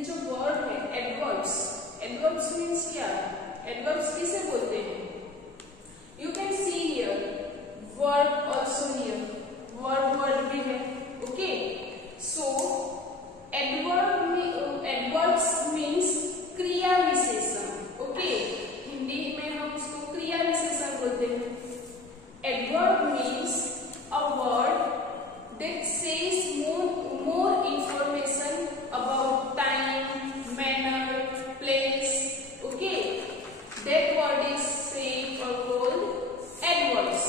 ये जो वर्ड है एडवर्ब्स, एडवर्ब्स मीन्स क्या? एडवर्ब्स किसे बोलते हैं? You can see here verb also here, word भी है। ओके, सो एडवर्ब्स मीन्स क्रिया विशेषण। ओके, हिंदी में हम उसको क्रिया विशेषण बोलते हैं। Adverb means a word that says more information about time, manner, place. Okay, that word is said or called adverbs.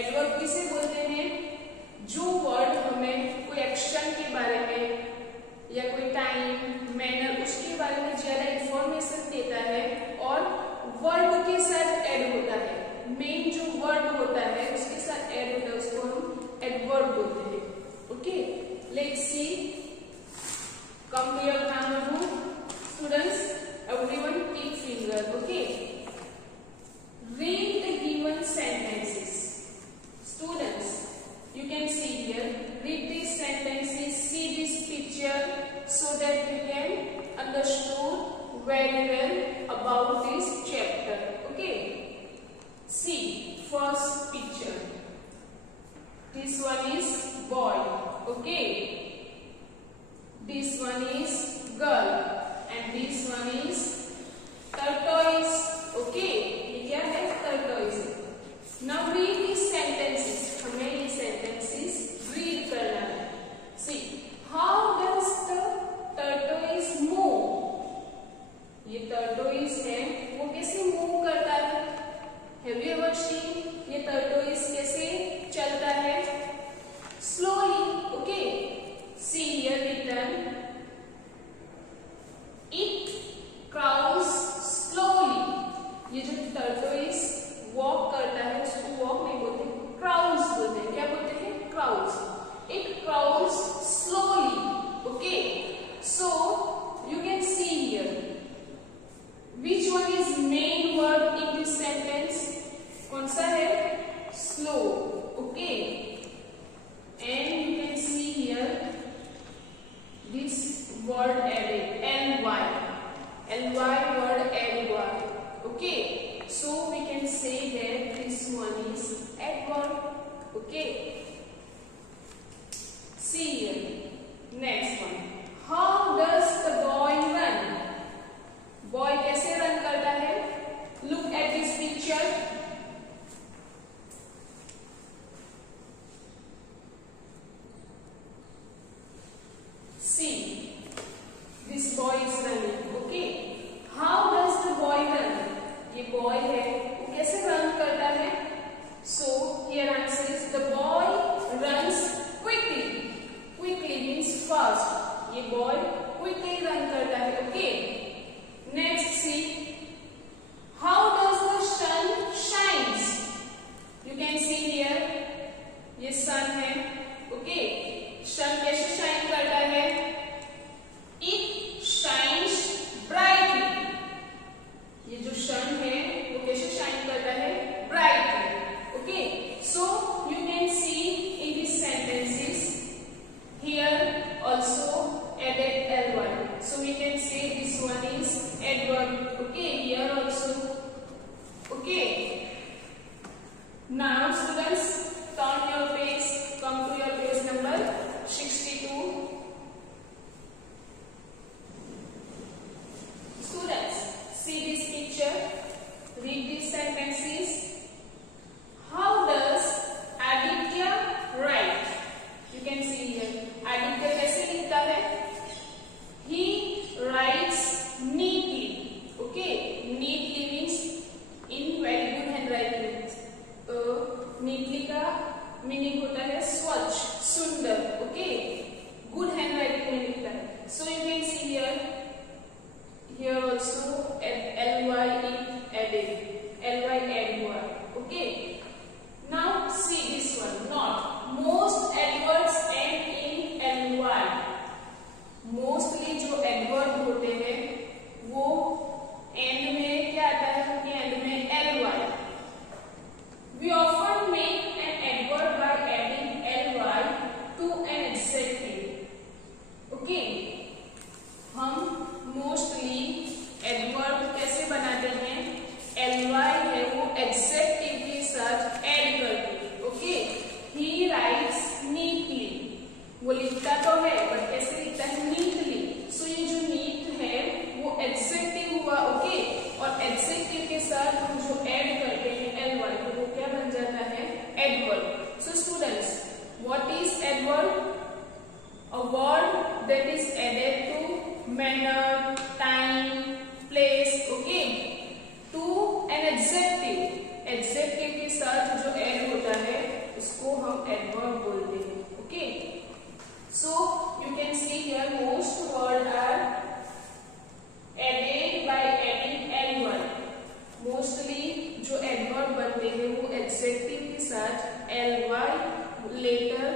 Adverb किसे बोलते हैं? जो वर्ड हमें कोई एक्शन के बारे में या कोई टाइम, मैनर, उसके बारे में ज्यादा इंफॉर्मेशन देता है और वर्ड के साथ ऐड होता है। मेन जो वर्ड होता है उसके साथ ऐड होता है, उसको हम एडवर्ब बोलते हैं। Okay, let's see, come to your grammar book. Students, everyone take finger. Okay, read the given sentences. Students, you can see here, read these sentences, see this picture so that you can understand very well about this chapter. Okay, see first picture. This one is boy. Okay, this one is girl and this one is tortoise. Okay, ये क्या है? tortoise. Now read these sentences. हमें ये sentences read करना है. See, how does the tortoise move? ये tortoise है, वो कैसे move करता है? Have you ever seen ये tortoise कैसे चलता है? Slowly. Okay, see here written, it crawls slowly. ये जो tortoise वॉक करता है उसको वॉक नहीं बोलते, क्राउल्स बोलते हैं। क्या बोलते हैं? Crawls. It crawls slowly. Okay, so you can see here which one is main word in this sentence? कौन सा है? Slow. Okay, and you can see here this word added, ly word ly. Okay, so we can say that this one is adverb. Okay, see here, next one. How does the boy run? Boy कैसे run करता है? Look at this picture. See, this boy is running. Okay, how does the boy run? ये boy है, वो कैसे run करता है? So here answer is the boy runs quickly. Quickly means fast. ये बॉय क्विकली रन करता है। Okay, next see, how does the sun shines? You can see here, ये सन है। ओके, सन कैसे शाइन करता है? It shines brightly. ये जो सन है वो कैसे शाइन करता है? Brightly. Okay, so you can see in this sentences here also added ly, so we can say this one is adverb. Okay, here also. Okay, now students, turn your page, come to your page number 62. Students, see this picture, read these sentences. How does Aditya write? You can see here, Aditya कैसे लिखता है? He writes neatly. Okay, neatly means in very good handwriting. neatly का meaning होता है स्वच्छ, सुंदर. Okay, good handwriting में लिखता है. So you can see here also ly added, ly add word. Okay, now see this one, not. Most adverbs end in ly. Mostly जो adverb होते हैं वो एंड में क्या आता है? उनके एंड में ly. We often make an adverb by adding ly to an adjective. Okay, हम manner, time, place. Okay. To an adjective. Adjective के साथ जो एड होता है उसको हम एडवर्ब बोलते हैं. Okay. So you can see here most word are added by adding एल1. मोस्टली जो एडवर्ब बनते हैं वो एडजेक्टिव के साथ ly लेटर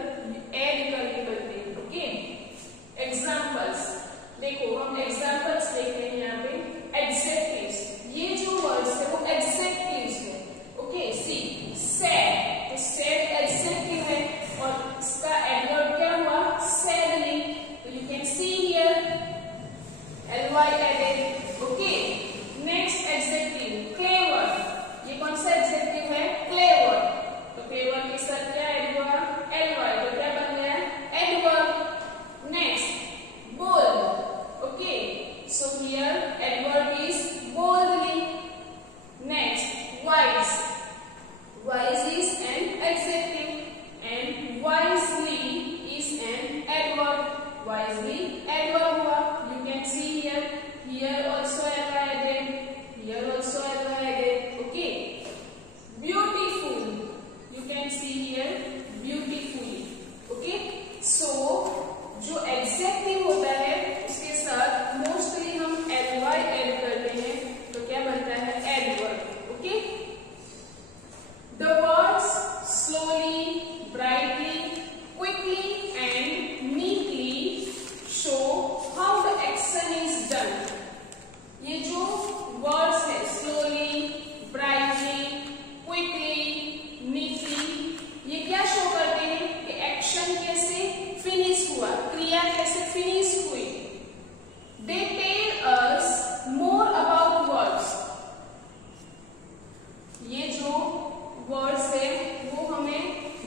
एड करके बनते हैं. ओके. एग्जाम्पल्स देखो, हम एग्जाम्पल्स देखते हैं यहाँ पे. एडजेक्टिव्स, ये जो वर्ड्स है वो एडजेक्टिव्स है. ओके. सी सैड, तो सैड एडजेक्टिव है और इसका एडवर्ब क्या हुआ? सैडली. तो you can see here ly added. Okay. Next adjective clever. ये कौन सा एडजेक्टिव है? क्लेवर. तो क्लेवर के साथ क्या एड हुआ? ly. तो क्या बन गया? Adverb. Next bold. Okay. So here adverb is boldly. Next wise. Wise is an adjective and wisely is an adverb.Wisely adverb हुआ. You can see here. Here also ly added. Here also ly added. Okay. Beautiful. You can see here beautifully. Okay. So जो adjective होता है उसके साथ mostly हम ly add करते हैं. तो क्या बनता है? Adverb. Okay. The words slowly, brightly, quickly and neatly show how the action is done. ये जो words है slowly, brightly, quickly, neatly, ये क्या शो करते हैं कि एक्शन कैसे फिनिश हुआ, क्रिया कैसे फिनिश हुई. They tell us more about words. ये जो वर्ड्स है वो हमें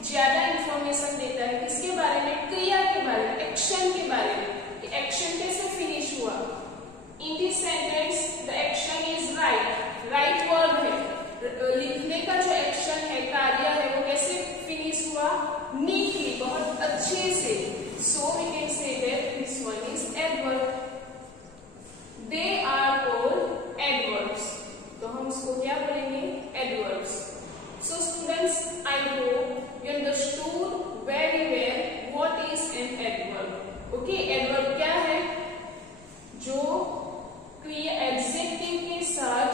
ज्यादा इंफॉर्मेशन देता है. किसके बारे में? क्रिया के बारे में, एक्शन के बारे में, कि एक्शन कैसे फिनिश हुआ. इन this sentence the action is right. Right verb है. लिखने का जो एक्शन है, कार्य है, वो कैसे फिनिश हुआ? नीटली, बहुत अच्छे से. So we can say that this one is adverb. They are called adverbs. तो हम उसको क्या बोलेंगे? Adverbs. So students, I hope you understood very well what is an adverb. Okay, adverb क्या है? जो क्रिया एडजेक्टिव के साथ,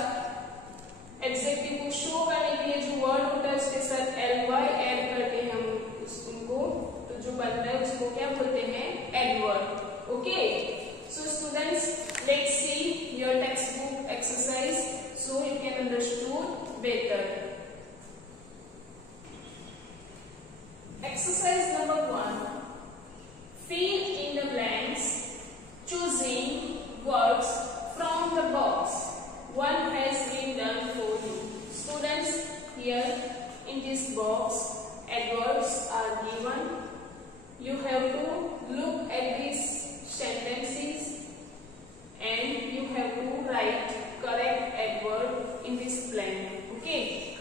एडजेक्टिव को शो करने के लिए जो वर्ड होता है उसके साथ ly ऐड करते हैं हम उनको, तो जो बनता है उसको क्या बोलते हैं? Adverb. Okay. So students, let's see your textbook exercise so you can understood better. Exercise number 1. Fill in the blanks choosing words from the box. One has been done for you. Students, here in this box adverbs are given. You have to look at these sentences and you have to write correct adverb in this blank. Okay.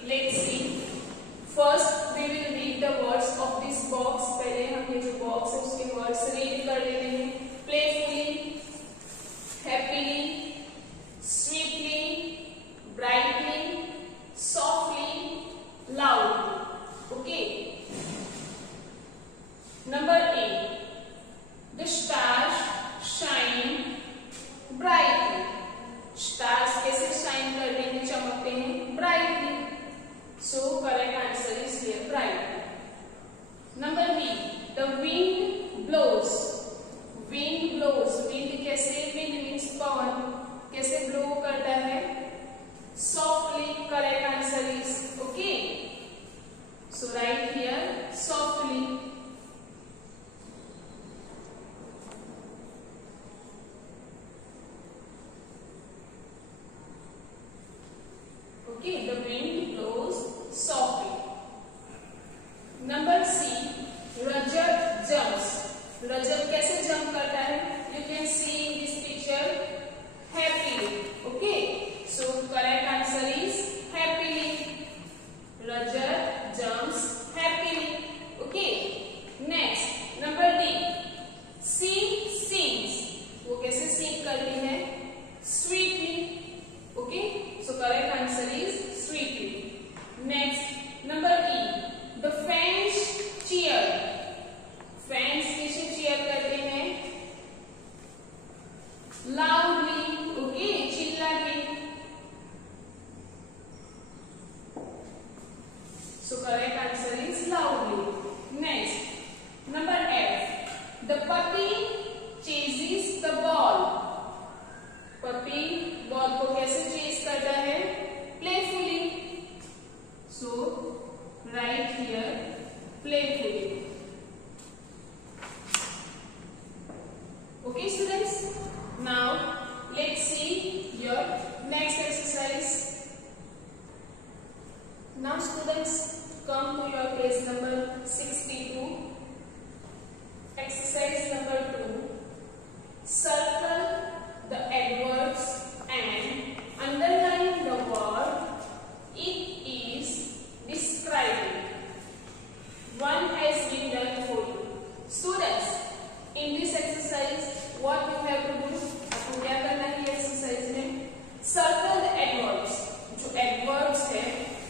loudly. Okay, चिल्ला के. So correct answer is loudly. Next, number F. The puppy chases the ball. Puppy ball को कैसे chase करता है? Playfully. So write here playfully. Okay, students. Now let's see your next exercise. Now students, come to your page number 62. Exercise number 2. Circle the adverbs and underline the word it is describing. One has been done for you. Students, in this exercise, what you have to do? आपको क्या करना है exercise में? Circle the adverbs. जो adverbs है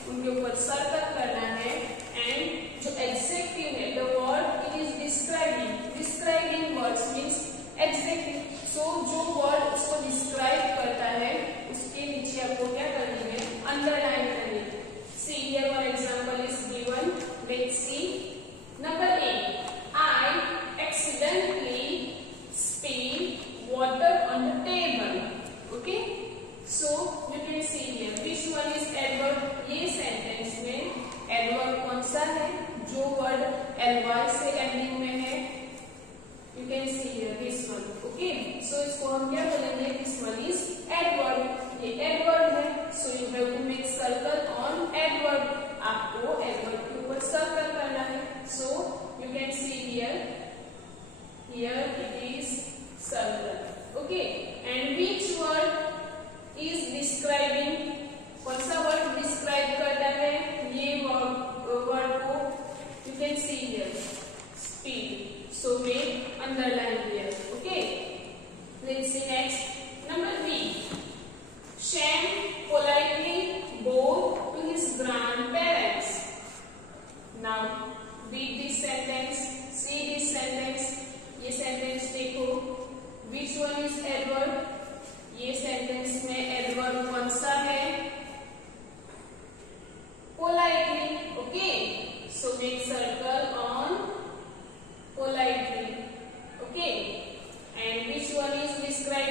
उनके ऊपर circle करना है एंड जो एडजेक्टिव है the word it is describing words means adjective. So जो वर्ड उसको डिस्क्राइब करता है उसके नीचे आपको क्या करनी है? अंडरलाइन करनी है. See here one example is given. Let's see. Number A, I accidentally spilled water on the table. Okay, so you can see here which one is adverb. ये सेंटेंस में एडवर्ब कौन सा है? जो वर्ड ly से ending में है. You can see here this one. Okay, so इसको हम क्या बोलेंगे? This one is adverb. ये एडवर्ब है. So you have to make circle on adverb. आपको एडवर्ब के ऊपर सर्कल करना है. So you can see here it is circle. Okay, and which word is describing? कौन सा वर्ड डिस्क्राइब करता है? ये वर्ड को you can see here speed. So make underline here. Okay, let's see next. Number B, Shyam politely bowed to his grandparents. Now read this sentence. See this sentence. ये sentence देखो. विच one is adverb? ये sentence में adverb कौन सा है? Politely. Okay, so make circle on politely. Okay, and which one is describe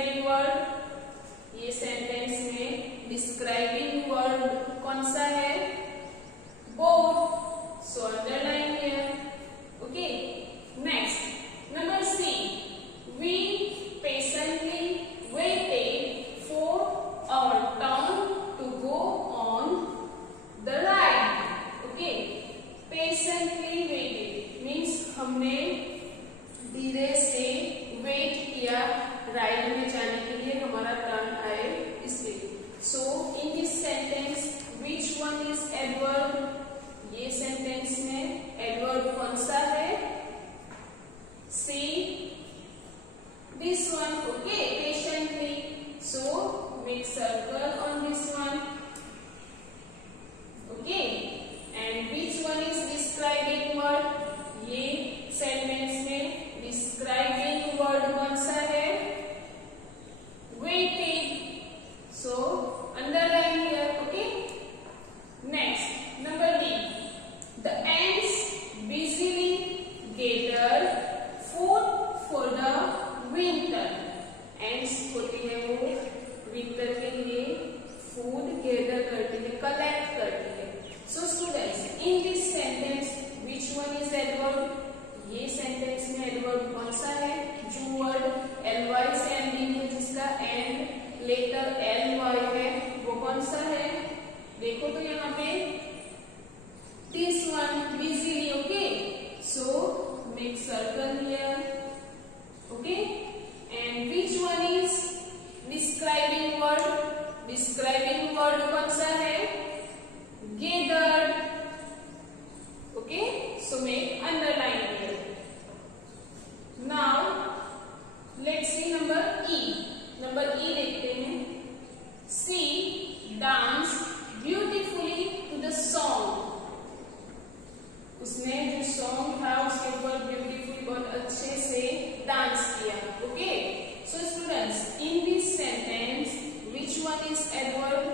one is adverb?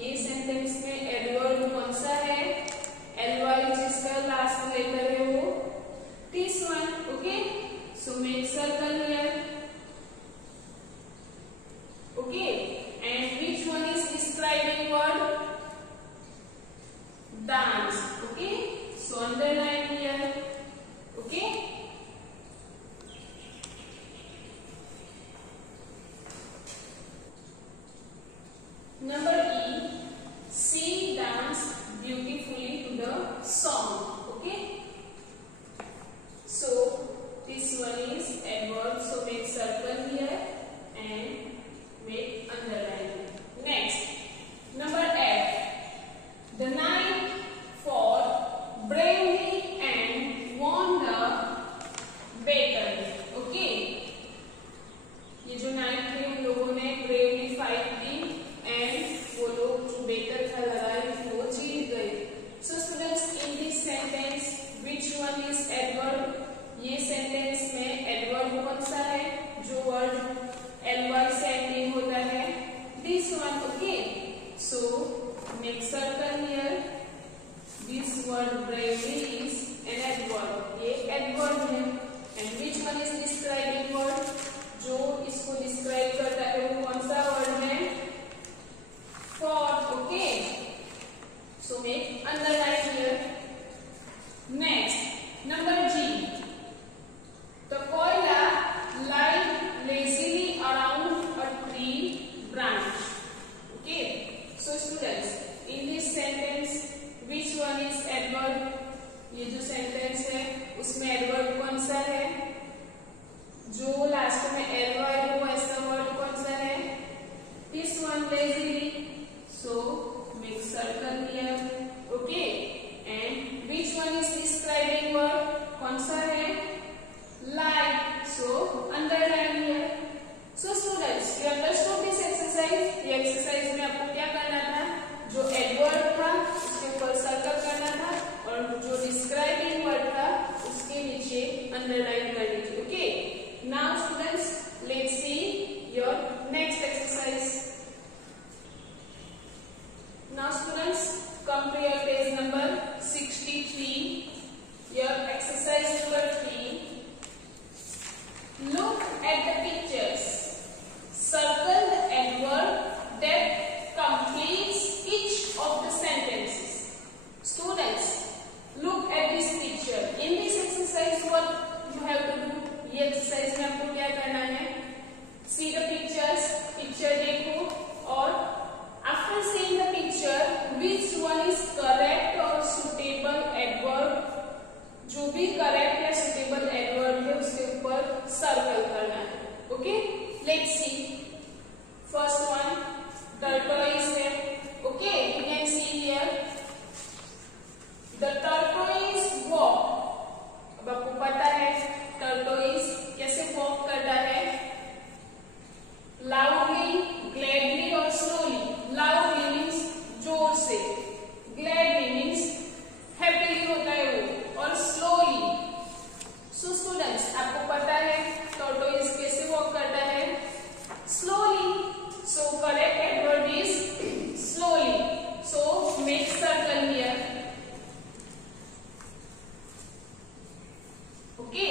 ये sentence में adverb कौन सा है? ly जिसका लास्ट लेटर है वो this one. Okay, so make circle here. Okay, and which one is describing word? Dance. Okay, so underline here. Okay, number E, she danced beautifully to the song. Okay, so this one is adverb, so make circle here and make underline. Next, number F, the knight fought bravely and won the battle. Okay, ये जो night थे उन लोगों ने bravely fight की and वो लोग जो बेटर था लड़ाई वो जीत गए. So students, in this sentence which one is adverb? ये सेंटेंस में एडवर्ब कौन सा है? जो वर्ड ly से एंडिंग होता है, this one. Okay, so make circle here. This word bravely is an adverb. ये एडवर्ब है. And which one is describing word? जो इसको डिस्क्राइब करता है वो कौन सा वर्ड है? For. Okay, so make underline here. Next, number G, the koala lied lazily around a tree branch. Okay, so students, in this sentence which one is adverb? ये जो सेंटेंस है उसमें एडवर्ब कौन सा है? जो लास्ट में ly है वो ऐसा वर्ड कौन सा है? this one, lazily. So make circle here. Okay, and which one is describing word? कौन सा है? lie. So underline here. So students, you understood this exercise? ये एक्सरसाइज में आपको क्या करना था? जो एडवर्ब था उसके ऊपर सर्कल करना था और जो डिस्क्राइबिंग वर्ड था उसके नीचे अंडरलाइन करनी थी. Okay, now students, let's see your next exercise. Now students, come to your page number 63. Your exercise number 3. Look at the pictures. Circle the adverb that completes each of the sentences. Students, look at this picture. In this exercise, what you have to do? ये exercise में आपको क्या करना है? See the pictures. Picture देखो और after seeing the picture, which one is correct or suitable adverb? जो भी करेक्ट या सुटेबल एडवर्ब है उसके ऊपर सर्कल करना है. Okay, let's see. First one tortoise है. Okay, you can see here the tortoise walk. अब आपको पता है टर्टोइज कैसे वॉक करता है? लाउडली, ग्लैडली और स्लोली. लाउडली मीन्स जोर से, ग्लैडली मीन्स हैप्पीली होता है वो, और स्लोली. सो स्टूडेंट्स, आपको पता है टर्टोइज कैसे वॉक करता है? Slowly. So correct adverb is slowly. So make circle here. Okay,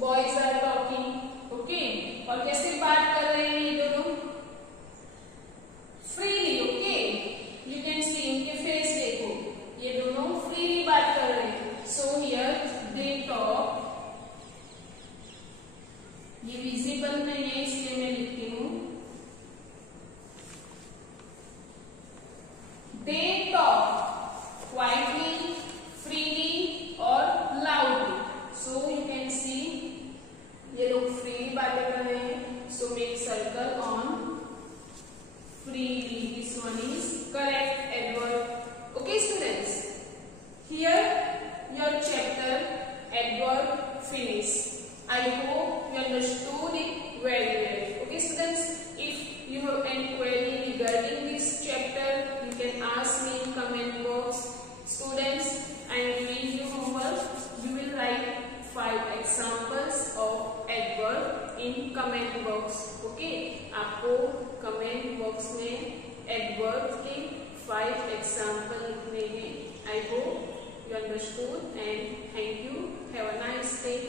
boys are talking. Okay, और कैसे बात कर रहे हैं ये दोनों? Freely. Okay, you can see इनके face देखो, ये दोनों freely बात कर रहे हैं. So here they talk. ये विजिबल नहीं है इसलिए मैं लिखती हूँ. They talk quietly, freely or loudly. So you can see ये लोग freely बातें कर रहे हैं. So make circle on freely. This one is correct adverb. Okay students, here your chapter adverb finish. I hope you understood it very well. Okay students, if you have any query regarding this chapter, you can ask me in comment box. Students, I am giving you homework. You will write 5 examples of adverb in comment box. Okay, आपको comment box में adverb के 5 example लिखने हैं. I hope you understood and thank you. Have a nice day.